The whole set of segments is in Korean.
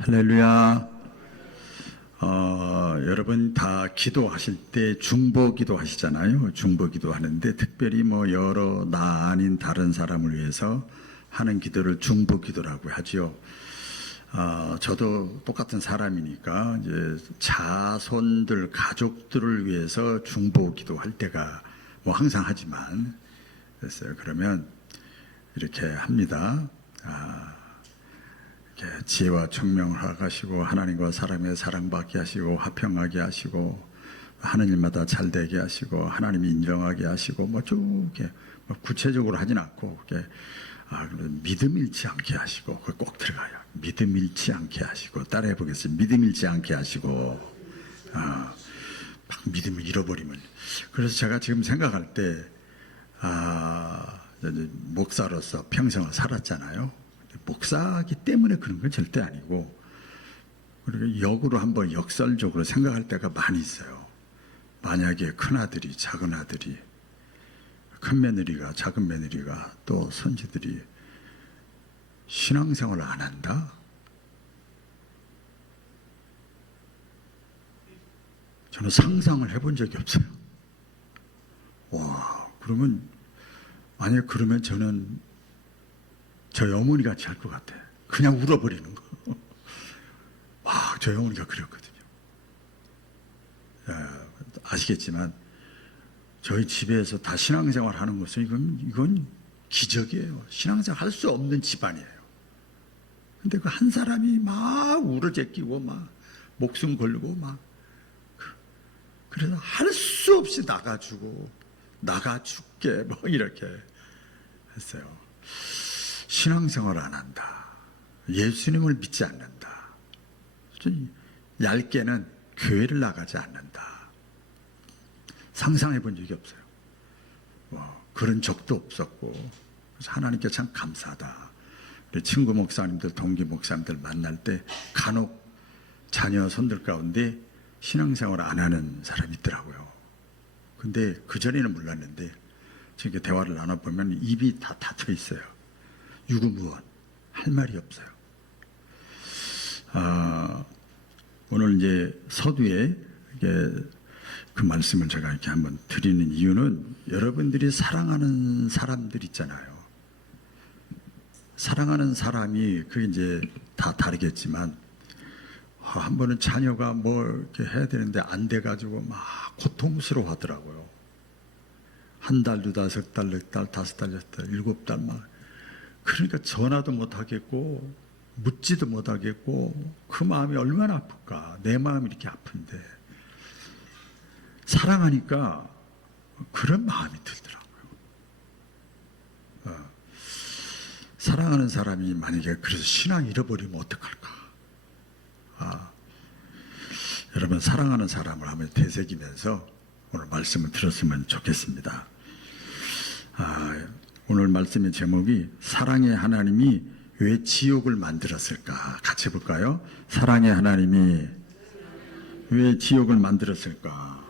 할렐루야. 여러분 다 기도하실 때 중보기도 하시잖아요. 중보기도 하는데 특별히 여러 나 아닌 다른 사람을 위해서 하는 기도를 중보기도라고 하죠. 저도 똑같은 사람이니까 이제 자손들 가족들을 위해서 중보기도 할 때가 항상 하지만 됐어요. 그러면 이렇게 합니다. 지혜와 청명을 허락하시고 하나님과 사람의 사랑받게 하시고 화평하게 하시고 하는 일마다 잘되게 하시고 하나님이 인정하게 하시고 쭉 구체적으로 하진 않고 믿음 잃지 않게 하시고 꼭 들어가요. 믿음 잃지 않게 하시고 따라해 보겠습니다. 믿음 잃지 않게 하시고 막 믿음을 잃어버리면 그래서 제가 지금 생각할 때 목사로서 평생을 살았잖아요. 목사기 때문에 그런 건 절대 아니고 그리고 역으로 한번 역설적으로 생각할 때가 많이 있어요. 만약에 큰아들이 작은아들이 큰 며느리가 작은 며느리가 또 손주들이 신앙생활을 안 한다? 저는 상상을 해본 적이 없어요. 와, 그러면 만약에 그러면 저는 저희 어머니 같이 할 것 같아. 그냥 울어버리는 거. 와, 저희 어머니가 그랬거든요. 아시겠지만 저희 집에서 다 신앙생활 하는 것은 이건 기적이에요. 신앙생활 할 수 없는 집안이에요. 근데 그 한 사람이 막 울어제끼고 막 목숨 걸고 그래서 할 수 없이 나가 죽게 이렇게 했어요. 신앙생활 안 한다. 예수님을 믿지 않는다. 얇게는 교회를 나가지 않는다. 상상해 본 적이 없어요. 그런 적도 없었고 그래서 하나님께 참 감사하다. 친구 목사님들, 동기 목사님들 만날 때 간혹 자녀 손들 가운데 신앙생활 안 하는 사람이 있더라고요. 근데 그전에는 몰랐는데 지금 대화를 나눠보면 입이 다 닫혀 있어요. 유구무원 할 말이 없어요. 오늘 이제 서두에 그 말씀을 제가 이렇게 한번 드리는 이유는 여러분들이 사랑하는 사람들 있잖아요. 사랑하는 사람이 그게 이제 다 다르겠지만 한 번은 자녀가 이렇게 해야 되는데 안 돼가지고 막 고통스러워 하더라고요. 한 달, 두 달, 석 달, 넉 달, 다섯 달, 여섯 달, 일곱 달 그러니까 전화도 못하겠고 묻지도 못하겠고 그 마음이 얼마나 아플까. 내 마음이 이렇게 아픈데 사랑하니까 그런 마음이 들더라고요. 사랑하는 사람이 만약에 그래서 신앙 잃어버리면 어떡할까. 여러분 사랑하는 사람을 한번 되새기면서 오늘 말씀을 들었으면 좋겠습니다. 오늘 말씀의 제목이 사랑의 하나님이 왜 지옥을 만들었을까? 같이 볼까요? 사랑의 하나님이 왜 지옥을 만들었을까?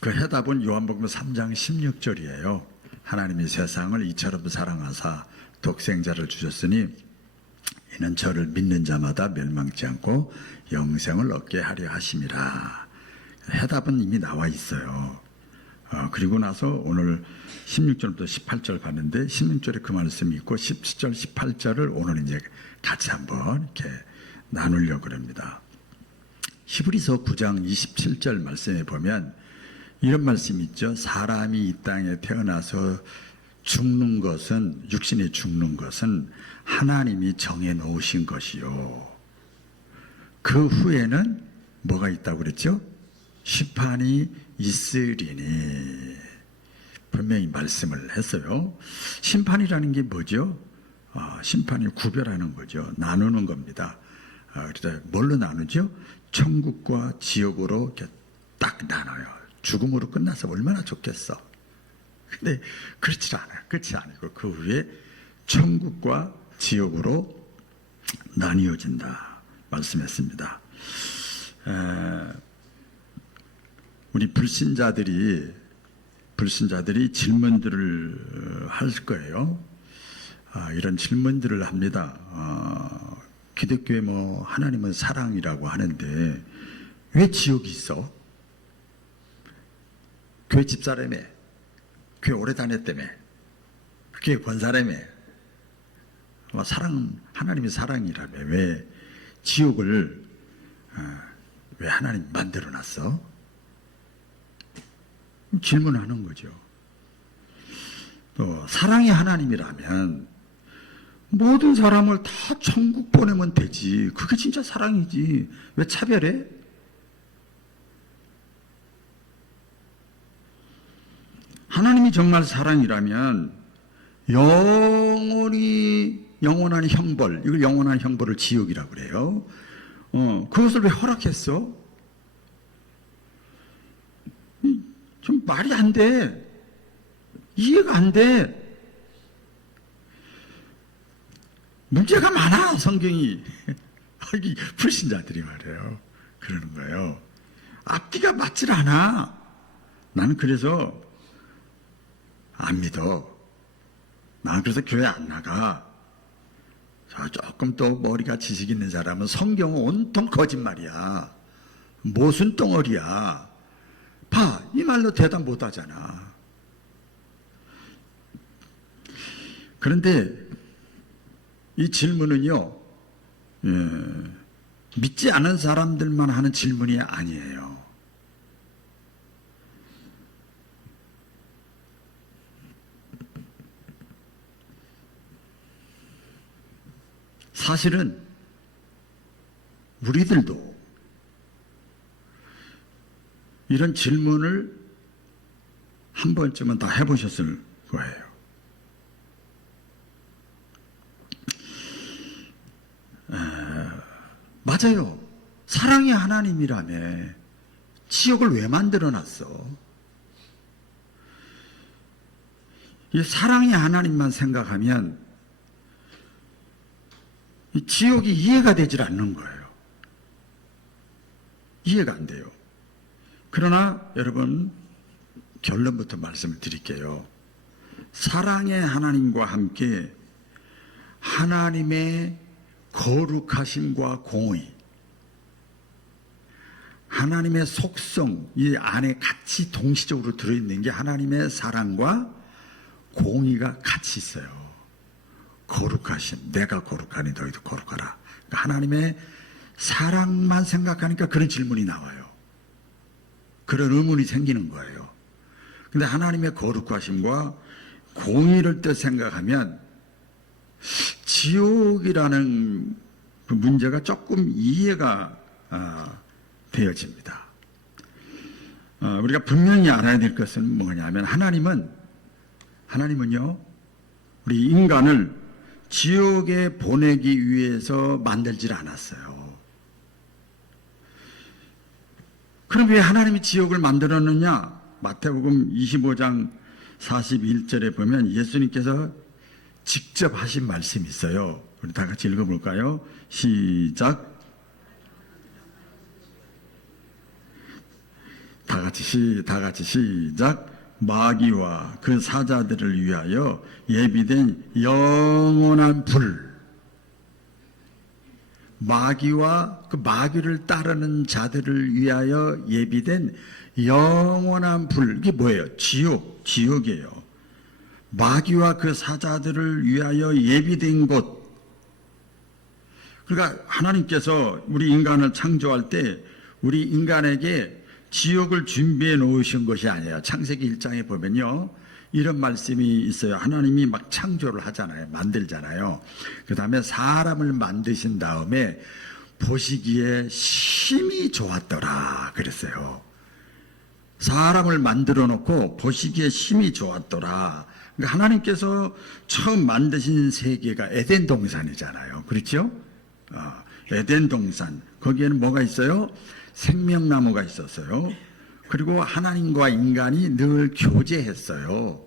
그 해답은 요한복음 3장 16절이에요. 하나님이 세상을 이처럼 사랑하사 독생자를 주셨으니 이는 저를 믿는 자마다 멸망치 않고 영생을 얻게 하려 하심이라. 해답은 이미 나와 있어요. 그리고 나서 오늘 16절부터 18절 봤는데 16절에 그 말씀이 있고 17절, 18절을 오늘 이제 같이 한번 이렇게 나누려고 합니다. 히브리서 9장 27절 말씀에 보면 이런 말씀이 있죠. 사람이 이 땅에 태어나서 죽는 것은 육신이 죽는 것은 하나님이 정해 놓으신 것이요. 그 후에는 뭐가 있다고 그랬죠? 심판이 있으리니 분명히 말씀을 했어요. 심판이라는 게 뭐죠? 심판이 구별하는 거죠. 나누는 겁니다. 그래서 뭘로 나누죠? 천국과 지옥으로 이렇게 딱 나눠요. 죽음으로 끝나서 얼마나 좋겠어. 근데 그렇지 않아요. 그렇지 않고 그 후에 천국과 지옥으로 나뉘어진다 말씀했습니다. 우리 불신자들이 질문들을 할 거예요. 이런 질문들을 합니다. 기독교에 뭐 하나님은 사랑이라고 하는데 왜 지옥이 있어? 교회 집사라며, 교회 오래 다녔다며, 교회 권사라며, 하나님이 사랑이라며 왜 지옥을 왜 하나님 만들어놨어? 질문하는 거죠. 또 사랑이 하나님이라면 모든 사람을 다 천국 보내면 되지. 그게 진짜 사랑이지. 왜 차별해? 하나님이 정말 사랑이라면 영원한 형벌, 이걸 영원한 형벌을 지옥이라고 그래요. 그것을 왜 허락했어? 좀 말이 안 돼. 이해가 안 돼. 문제가 많아, 성경이. 불신자들이 말해요. 그러는 거예요. 앞뒤가 맞질 않아. 나는 그래서 안 믿어. 나는 그래서 교회 안 나가. 조금 또 머리가 지식 있는 사람은 성경은 온통 거짓말이야. 모순 덩어리야. 봐, 이 말로 대답 못 하잖아. 그런데 이 질문은요, 믿지 않은 사람들만 하는 질문이 아니에요. 사실은 우리들도 이런 질문을 한 번쯤은 다 해보셨을 거예요. 맞아요. 사랑이 하나님이라며 지옥을 왜 만들어놨어? 이 사랑이 하나님만 생각하면 이 지옥이 이해가 되질 않는 거예요. 이해가 안 돼요. 그러나 여러분, 결론부터 말씀을 드릴게요. 사랑의 하나님과 함께 하나님의 거룩하심과 공의, 하나님의 속성, 이 안에 같이 동시적으로 들어있는 게 하나님의 사랑과 공의가 같이 있어요. 거룩하심, 내가 거룩하니 너희도 거룩하라. 그러니까 하나님의 사랑만 생각하니까 그런 질문이 나와요. 그런 의문이 생기는 거예요. 근데 하나님의 거룩하심과 공의를 또 생각하면 지옥이라는 그 문제가 조금 이해가 되어집니다. 우리가 분명히 알아야 될 것은 뭐냐면 하나님은요, 우리 인간을 지옥에 보내기 위해서 만들질 않았어요. 그럼 왜 하나님이 지옥을 만들었느냐? 마태복음 25장 41절에 보면 예수님께서 직접 하신 말씀이 있어요. 우리 다 같이 읽어볼까요? 시작. 다 같이 시작. 마귀와 그 사자들을 위하여 예비된 영원한 불. 마귀와 그 마귀를 따르는 자들을 위하여 예비된 영원한 불. 이게 뭐예요? 지옥이에요. 마귀와 그 사자들을 위하여 예비된 곳. 그러니까 하나님께서 우리 인간을 창조할 때 우리 인간에게 지옥을 준비해 놓으신 것이 아니에요. 창세기 1장에 보면요, 이런 말씀이 있어요. 하나님이 막 창조를 하잖아요. 만들잖아요. 그 다음에 사람을 만드신 다음에 보시기에 심히 좋았더라 그랬어요. 사람을 만들어 놓고 보시기에 심히 좋았더라. 그러니까 하나님께서 처음 만드신 세계가 에덴 동산이잖아요. 그렇죠? 에덴 동산. 거기에는 뭐가 있어요? 생명나무가 있었어요. 그리고 하나님과 인간이 늘 교제했어요.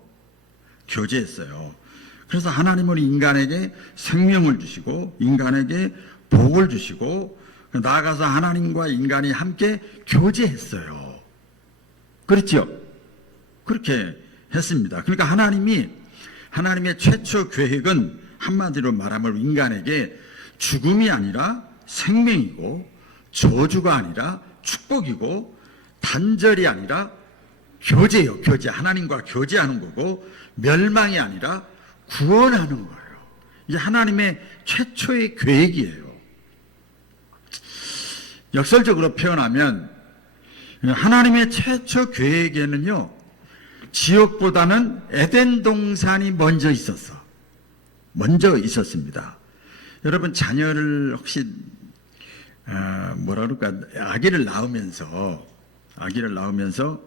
그래서 하나님은 인간에게 생명을 주시고 인간에게 복을 주시고 나아가서 하나님과 인간이 함께 교제했어요. 그렇죠? 그렇게 했습니다. 그러니까 하나님의 최초 계획은 한마디로 말하면 인간에게 죽음이 아니라 생명이고, 저주가 아니라 축복이고, 단절이 아니라 교제요. 교제. 하나님과 교제하는 거고, 멸망이 아니라 구원하는 거예요. 이게 하나님의 최초의 계획이에요. 역설적으로 표현하면 하나님의 최초 계획에는요, 지옥보다는 에덴 동산이 먼저 있었습니다. 여러분, 자녀를 혹시 뭐라 그럴까, 아기를 낳으면서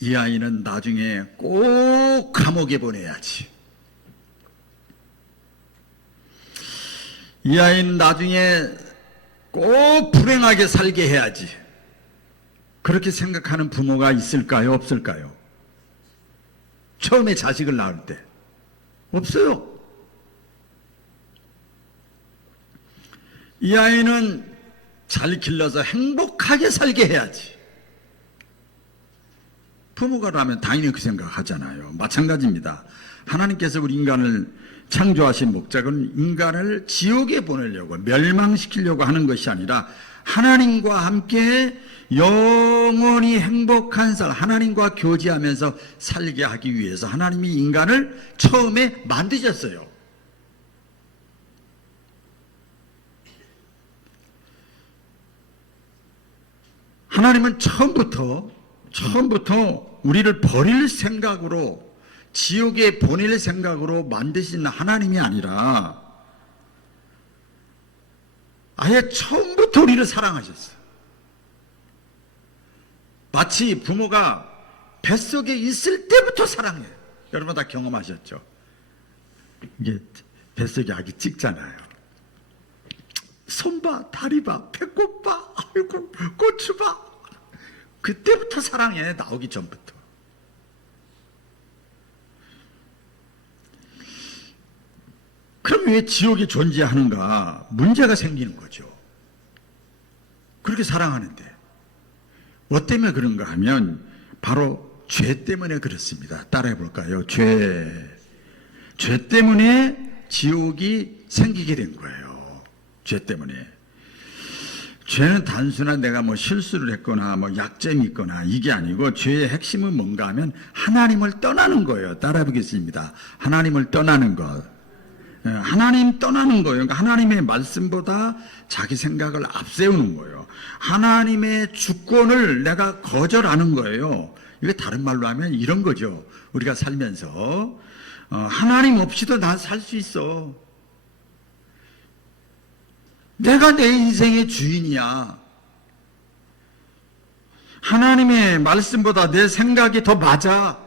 이 아이는 나중에 꼭 감옥에 보내야지, 이 아이는 나중에 꼭 불행하게 살게 해야지, 그렇게 생각하는 부모가 있을까요? 없을까요? 처음에 자식을 낳을 때 없어요. 이 아이는 잘 길러서 행복하게 살게 해야지, 부모가라면 당연히 그 생각하잖아요. 마찬가지입니다. 하나님께서 우리 인간을 창조하신 목적은 인간을 지옥에 보내려고, 멸망시키려고 하는 것이 아니라 하나님과 함께 영원히 행복한 삶, 하나님과 교제하면서 살게 하기 위해서 하나님이 인간을 처음에 만드셨어요. 하나님은 처음부터 우리를 버릴 생각으로, 지옥에 보낼 생각으로 만드신 하나님이 아니라 아예 처음부터 우리를 사랑하셨어요. 마치 부모가 뱃속에 있을 때부터 사랑해요. 여러분 다 경험하셨죠? 이게 뱃속에 아기 찍잖아요. 손 봐, 다리 봐, 배꼽 봐, 아이고, 고추 봐. 그때부터 사랑해, 나오기 전부터. 그럼 왜 지옥이 존재하는가? 문제가 생기는 거죠. 그렇게 사랑하는데. 뭐 때문에 그런가 하면 바로 죄 때문에 그렇습니다. 따라해 볼까요? 죄 때문에 지옥이 생기게 된 거예요. 죄 때문에. 죄는 단순한 내가 뭐 실수를 했거나 뭐 약점이 있거나 이게 아니고, 죄의 핵심은 뭔가 하면 하나님을 떠나는 거예요. 따라해 보겠습니다. 하나님을 떠나는 것. 하나님 떠나는 거예요. 그러니까 하나님의 말씀보다 자기 생각을 앞세우는 거예요. 하나님의 주권을 내가 거절하는 거예요. 이게 다른 말로 하면 이런 거죠. 우리가 살면서 하나님 없이도 난 살 수 있어. 내가 내 인생의 주인이야. 하나님의 말씀보다 내 생각이 더 맞아.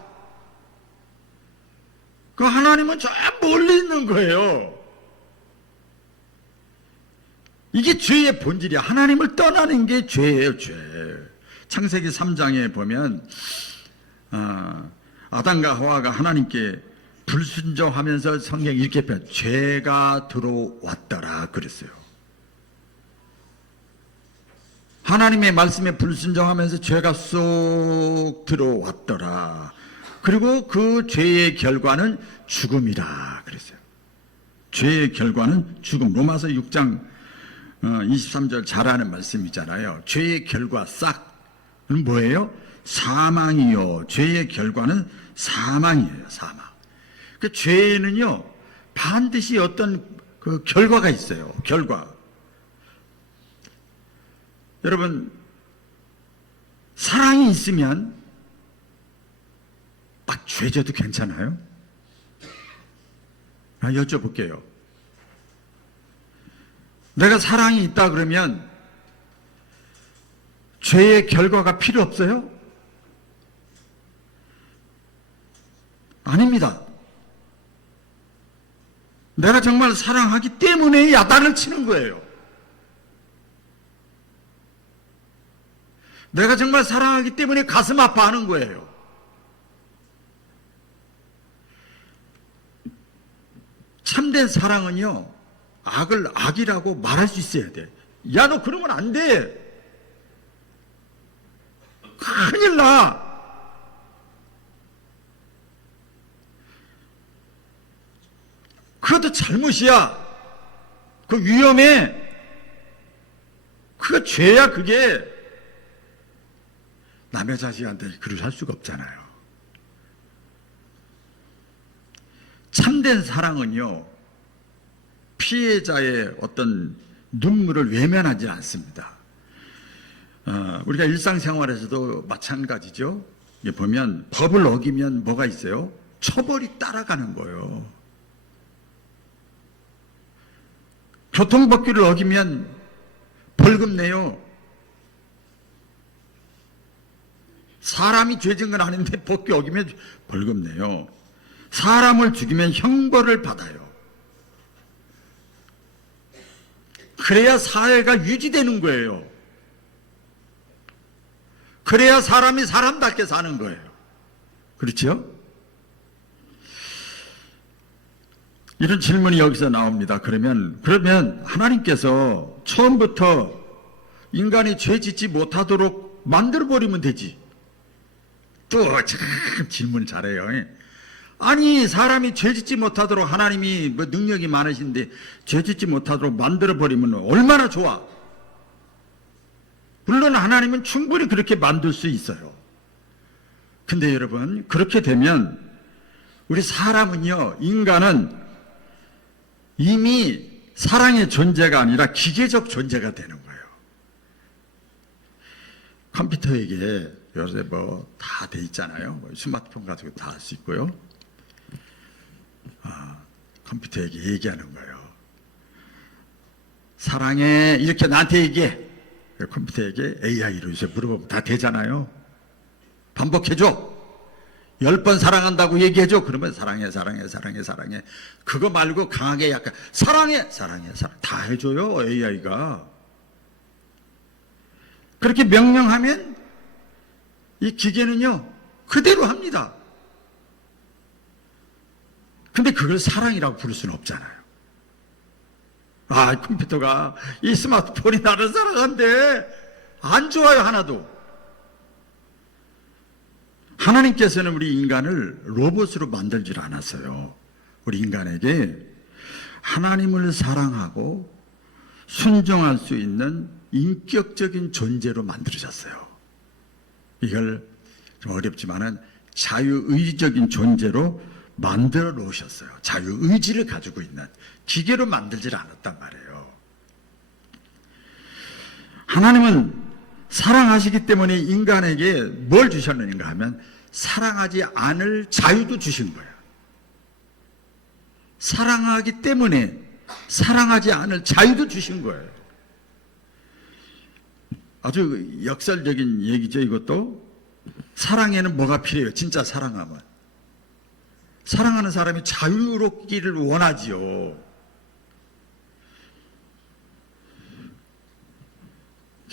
그 하나님은 저 멀리 있는 거예요. 이게 죄의 본질이야. 하나님을 떠나는 게 죄예요, 죄. 창세기 3장에 보면 아담과 하와가 하나님께 불순종하면서 성경이 이렇게 표현, 죄가 들어왔더라 그랬어요. 하나님의 말씀에 불순종하면서 죄가 쏙 들어왔더라. 그리고 그 죄의 결과는 죽음이라 그랬어요. 죄의 결과는 죽음. 로마서 6장 23절 잘 아는 말씀이잖아요. 죄의 결과 싹은 뭐예요? 사망이요. 죄의 결과는 사망이에요. 사망. 그 죄에는요, 반드시 어떤 그 결과가 있어요. 결과. 여러분, 사랑이 있으면 죄져도 괜찮아요? 여쭤볼게요. 내가 사랑이 있다 그러면 죄의 결과가 필요 없어요? 아닙니다. 내가 정말 사랑하기 때문에 야단을 치는 거예요. 내가 정말 사랑하기 때문에 가슴 아파하는 거예요. 참된 사랑은요, 악을 악이라고 말할 수 있어야 돼. 야, 너 그러면 안 돼. 큰일 나. 그것도 잘못이야. 그 위험해. 그거 죄야, 그게. 남의 자식한테 그렇게 할 수가 없잖아요. 참된 사랑은요, 피해자의 어떤 눈물을 외면하지 않습니다. 우리가 일상생활에서도 마찬가지죠. 보면 법을 어기면 뭐가 있어요? 처벌이 따라가는 거예요. 교통법규를 어기면 벌금 내요. 사람이 죄진 건 아닌데 법규 어기면 벌금 내요. 사람을 죽이면 형벌을 받아요. 그래야 사회가 유지되는 거예요. 그래야 사람이 사람답게 사는 거예요. 그렇죠? 이런 질문이 여기서 나옵니다. 그러면 하나님께서 처음부터 인간이 죄 짓지 못하도록 만들어버리면 되지. 또 참 질문 잘해요. 아니, 사람이 죄 짓지 못하도록 하나님이 뭐 능력이 많으신데 죄 짓지 못하도록 만들어버리면 얼마나 좋아. 물론 하나님은 충분히 그렇게 만들 수 있어요. 근데 여러분, 그렇게 되면 우리 사람은요, 인간은 이미 사랑의 존재가 아니라 기계적 존재가 되는 거예요. 컴퓨터에게 요새 뭐 다 돼 있잖아요. 스마트폰 가지고 다 할 수 있고요. 컴퓨터에게 얘기하는 거예요. 사랑해, 이렇게 나한테 얘기해. 컴퓨터에게 AI로 이제 물어보면 다 되잖아요. 반복해줘. 10번 사랑한다고 얘기해줘. 그러면 사랑해. 그거 말고 강하게 약간 사랑해. 다 해줘요, AI가. 그렇게 명령하면 이 기계는요, 그대로 합니다. 근데 그걸 사랑이라고 부를 수는 없잖아요. 컴퓨터가, 이 스마트폰이 나를 사랑한대. 안 좋아요, 하나도. 하나님께서는 우리 인간을 로봇으로 만들질 않았어요. 우리 인간에게 하나님을 사랑하고 순종할 수 있는 인격적인 존재로 만들어졌어요. 이걸 좀 어렵지만은 자유의지적인 존재로 만들어 놓으셨어요. 자유의지를 가지고 있는, 기계로 만들질 않았단 말이에요. 하나님은 사랑하시기 때문에 인간에게 뭘 주셨는가 하면 사랑하지 않을 자유도 주신 거예요. 사랑하기 때문에 사랑하지 않을 자유도 주신 거예요. 아주 역설적인 얘기죠, 이것도. 사랑에는 뭐가 필요해요? 진짜 사랑하면. 사랑하는 사람이 자유롭기를 원하지요.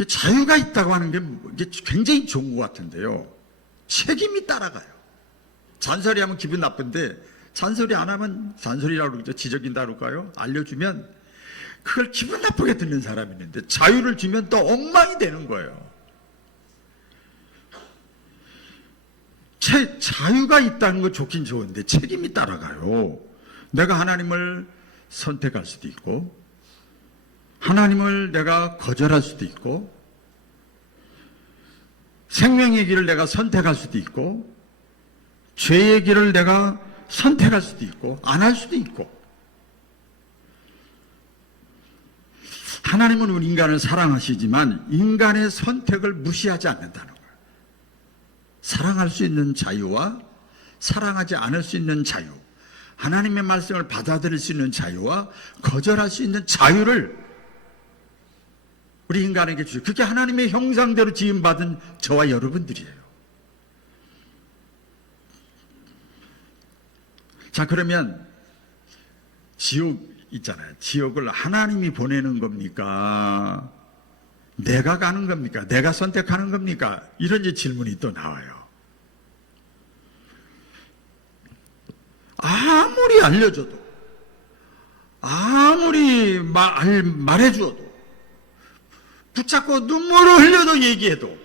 자유가 있다고 하는 게 굉장히 좋은 것 같은데요. 책임이 따라가요. 잔소리하면 기분 나쁜데 잔소리 안 하면, 잔소리라고 그러죠. 지적인다고 그럴까요? 알려주면 그걸 기분 나쁘게 듣는 사람이 있는데 자유를 주면 또 엉망이 되는 거예요. 자유가 있다는 거 좋긴 좋은데 책임이 따라가요. 내가 하나님을 선택할 수도 있고 하나님을 내가 거절할 수도 있고 생명의 길을 내가 선택할 수도 있고 죄의 길을 내가 선택할 수도 있고 안 할 수도 있고. 하나님은 우리 인간을 사랑하시지만 인간의 선택을 무시하지 않는다는 거예요. 사랑할 수 있는 자유와 사랑하지 않을 수 있는 자유, 하나님의 말씀을 받아들일 수 있는 자유와 거절할 수 있는 자유를 우리 인간에게 주죠. 그게 하나님의 형상대로 지음받은 저와 여러분들이에요. 자, 그러면 지옥 있잖아요. 지옥을 하나님이 보내는 겁니까? 내가 가는 겁니까? 내가 선택하는 겁니까? 이런 질문이 또 나와요. 아무리 알려줘도, 아무리 말해줘도, 붙잡고 눈물을 흘려도 얘기해도,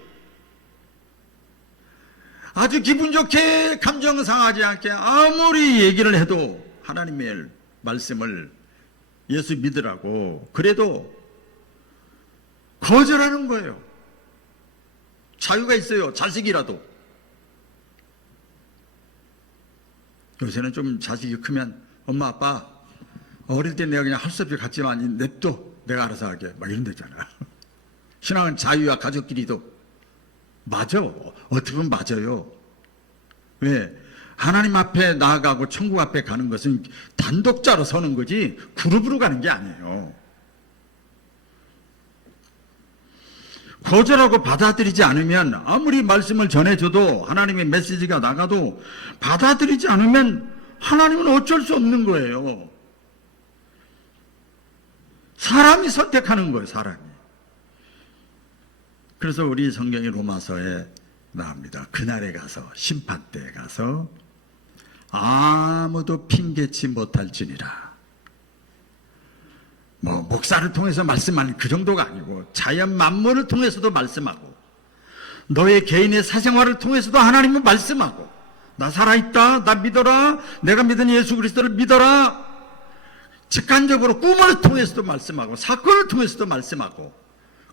아주 기분 좋게 감정 상하지 않게 아무리 얘기를 해도 하나님의 말씀을 예수 믿으라고 그래도 거절하는 거예요. 자유가 있어요. 자식이라도. 요새는 좀 자식이 크면 엄마 아빠 어릴 때 내가 그냥 할 수 없이 갔지만 냅둬 내가 알아서 하게 막 이런 데잖아. 신앙은 자유와 가족끼리도 맞아. 어떻게 보면 맞아요. 왜? 하나님 앞에 나아가고 천국 앞에 가는 것은 단독자로 서는 거지 그룹으로 가는 게 아니에요. 거절하고 받아들이지 않으면 아무리 말씀을 전해줘도 하나님의 메시지가 나가도 받아들이지 않으면 하나님은 어쩔 수 없는 거예요. 사람이 선택하는 거예요. 사람이. 그래서 우리 성경이 로마서에 나옵니다. 그날에 가서 심판 때에 가서 아무도 핑계치 못할지니라. 뭐 목사를 통해서 말씀하는 그 정도가 아니고 자연 만물을 통해서도 말씀하고 너의 개인의 사생활을 통해서도 하나님은 말씀하고 나 살아있다 나 믿어라 내가 믿은 예수 그리스도를 믿어라 직관적으로 꿈을 통해서도 말씀하고 사건을 통해서도 말씀하고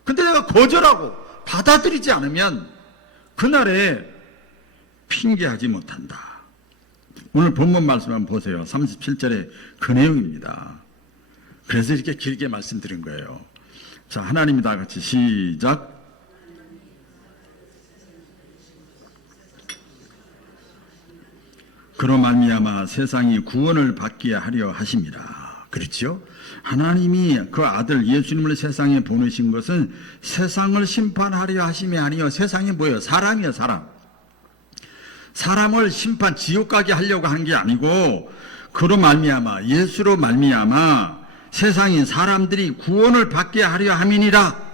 근데 내가 거절하고 받아들이지 않으면 그날에 핑계하지 못한다. 오늘 본문 말씀 한번 보세요. 37절에 그 내용입니다. 그래서 이렇게 길게 말씀드린 거예요. 자, 하나님이 다 같이 시작. 그로 말미암아 세상이 구원을 받게 하려 하심이라. 그렇죠? 하나님이 그 아들 예수님을 세상에 보내신 것은 세상을 심판하려 하심이 아니요. 세상이 뭐예요? 사람이에요. 사람. 사람을 심판 지옥 가게 하려고 하는 게 아니고 그로 말미암아 예수로 말미암아 세상인 사람들이 구원을 받게 하려 함이니라.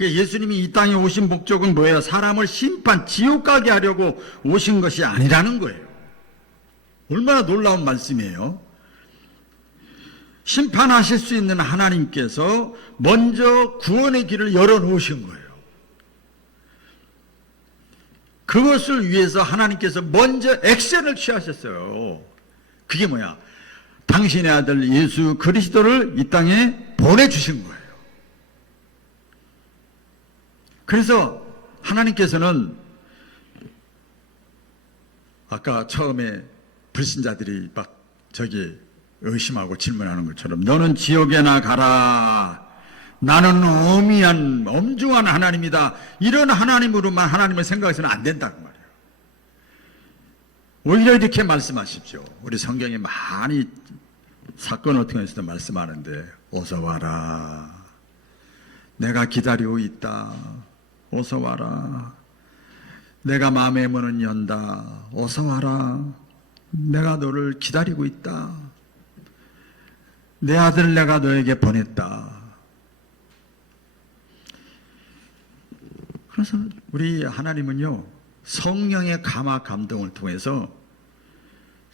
예수님이 이 땅에 오신 목적은 뭐예요? 사람을 심판 지옥 가게 하려고 오신 것이 아니라는 거예요. 얼마나 놀라운 말씀이에요. 심판하실 수 있는 하나님께서 먼저 구원의 길을 열어놓으신 거예요. 그것을 위해서 하나님께서 먼저 액션을 취하셨어요. 그게 뭐야? 당신의 아들 예수 그리스도를 이 땅에 보내주신 거예요. 그래서 하나님께서는 아까 처음에 불신자들이 막 저기 의심하고 질문하는 것처럼 너는 지옥에나 가라. 나는 어미한 엄중한 하나님이다. 이런 하나님으로만 하나님을 생각해서는 안 된다고 말이에요. 오히려 이렇게 말씀하십시오. 우리 성경에 많이 사건을 통해서도 말씀하는데 어서 와라. 내가 기다리고 있다. 어서 와라. 내가 마음의 문은 연다. 어서 와라. 내가 너를 기다리고 있다. 내 아들 내가 너에게 보냈다. 그래서 우리 하나님은요 성령의 감화 감동을 통해서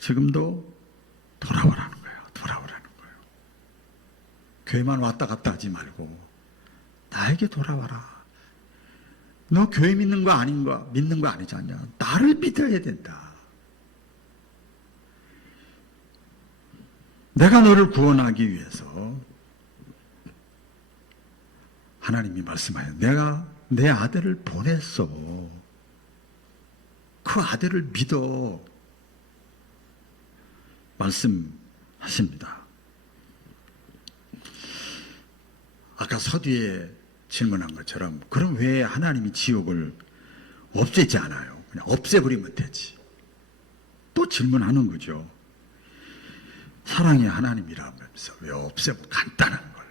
지금도 돌아오라는 거예요. 돌아오라는 거예요. 교회만 왔다 갔다 하지 말고 나에게 돌아와라. 너 교회 믿는 거 아닌 거 믿는 거 아니지 않냐. 나를 믿어야 된다. 내가 너를 구원하기 위해서 하나님이 말씀하여 내가 내 아들을 보냈어. 그 아들을 믿어. 말씀하십니다. 아까 서두에 질문한 것처럼 그럼 왜 하나님이 지옥을 없애지 않아요? 그냥 없애버리면 되지. 또 질문하는 거죠. 사랑의 하나님이라면서 왜 없애면 간단한 걸.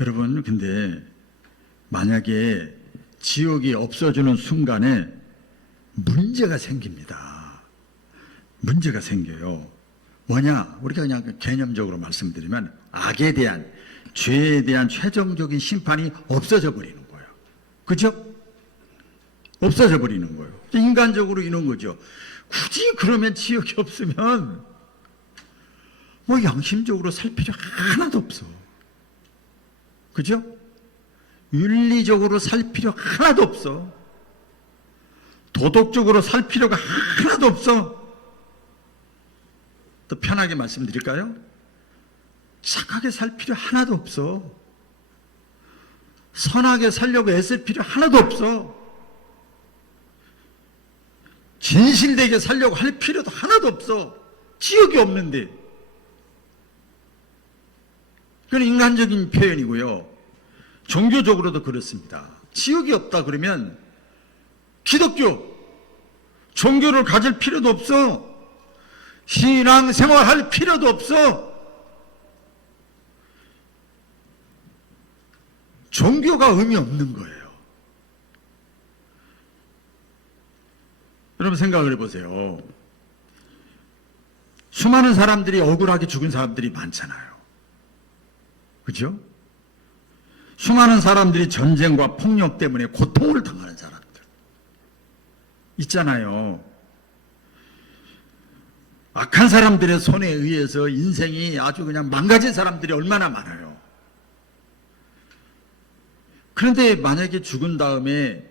여러분 근데 만약에 지옥이 없어지는 순간에 문제가 생깁니다. 문제가 생겨요. 뭐냐? 우리가 그냥 개념적으로 말씀드리면 악에 대한 죄에 대한 최종적인 심판이 없어져 버리는 거예요. 그죠? 없어져 버리는 거예요. 인간적으로 이런 거죠. 굳이 그러면 지옥이 없으면 뭐 양심적으로 살 필요 하나도 없어. 그죠? 윤리적으로 살 필요 하나도 없어. 도덕적으로 살 필요가 하나도 없어. 더 편하게 말씀드릴까요? 착하게 살 필요 하나도 없어. 선하게 살려고 애쓸 필요 하나도 없어. 진실되게 살려고 할 필요도 하나도 없어. 지역이 없는데. 그건 인간적인 표현이고요. 종교적으로도 그렇습니다. 지역이 없다 그러면 기독교, 종교를 가질 필요도 없어. 신앙생활 할 필요도 없어. 종교가 의미 없는 거예요. 여러분 생각을 해보세요. 수많은 사람들이 억울하게 죽은 사람들이 많잖아요. 그죠? 수많은 사람들이 전쟁과 폭력 때문에 고통을 당하는 사람들 있잖아요. 악한 사람들의 손에 의해서 인생이 아주 그냥 망가진 사람들이 얼마나 많아요. 그런데 만약에 죽은 다음에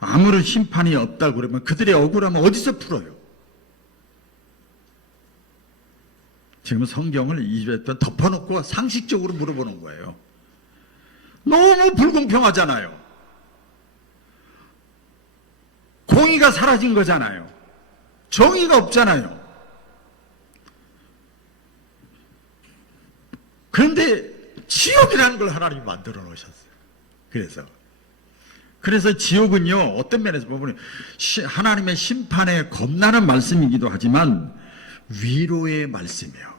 아무런 심판이 없다고 그러면 그들의 억울함은 어디서 풀어요? 지금 성경을 2절 덮어놓고 상식적으로 물어보는 거예요. 너무 불공평하잖아요. 공의가 사라진 거잖아요. 정의가 없잖아요. 그런데 지옥이라는 걸 하나님이 만들어 놓으셨어요. 그래서 지옥은요, 어떤 면에서 보면 하나님의 심판에 겁나는 말씀이기도 하지만 위로의 말씀이에요.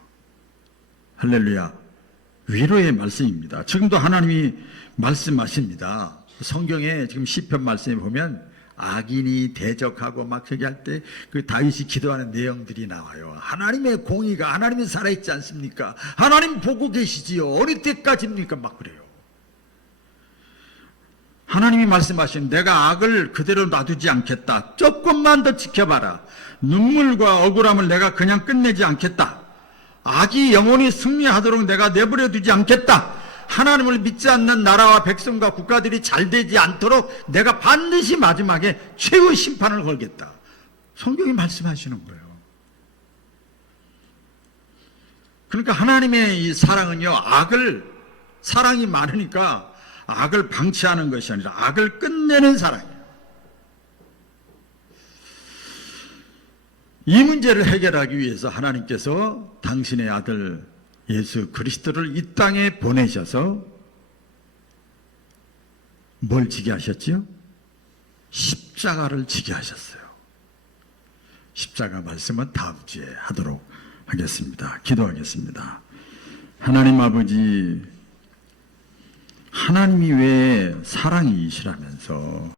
할렐루야. 위로의 말씀입니다. 지금도 하나님이 말씀하십니다. 성경에 지금 시편 말씀에 보면 악인이 대적하고 막 저기 할 때 그 다윗이 기도하는 내용들이 나와요. 하나님의 공의가, 하나님이 살아있지 않습니까? 하나님 보고 계시지요. 어느 때까지입니까? 막 그래요. 하나님이 말씀하신 내가 악을 그대로 놔두지 않겠다. 조금만 더 지켜봐라. 눈물과 억울함을 내가 그냥 끝내지 않겠다. 악이 영원히 승리하도록 내가 내버려 두지 않겠다. 하나님을 믿지 않는 나라와 백성과 국가들이 잘 되지 않도록 내가 반드시 마지막에 최후의 심판을 걸겠다. 성경이 말씀하시는 거예요. 그러니까 하나님의 이 사랑은요, 사랑이 많으니까 악을 방치하는 것이 아니라 악을 끝내는 사랑이에요. 이 문제를 해결하기 위해서 하나님께서 당신의 아들 예수 그리스도를 이 땅에 보내셔서 뭘 지게 하셨지요? 십자가를 지게 하셨어요. 십자가 말씀은 다음 주에 하도록 하겠습니다. 기도하겠습니다. 하나님 아버지, 하나님이 왜 사랑이시라면서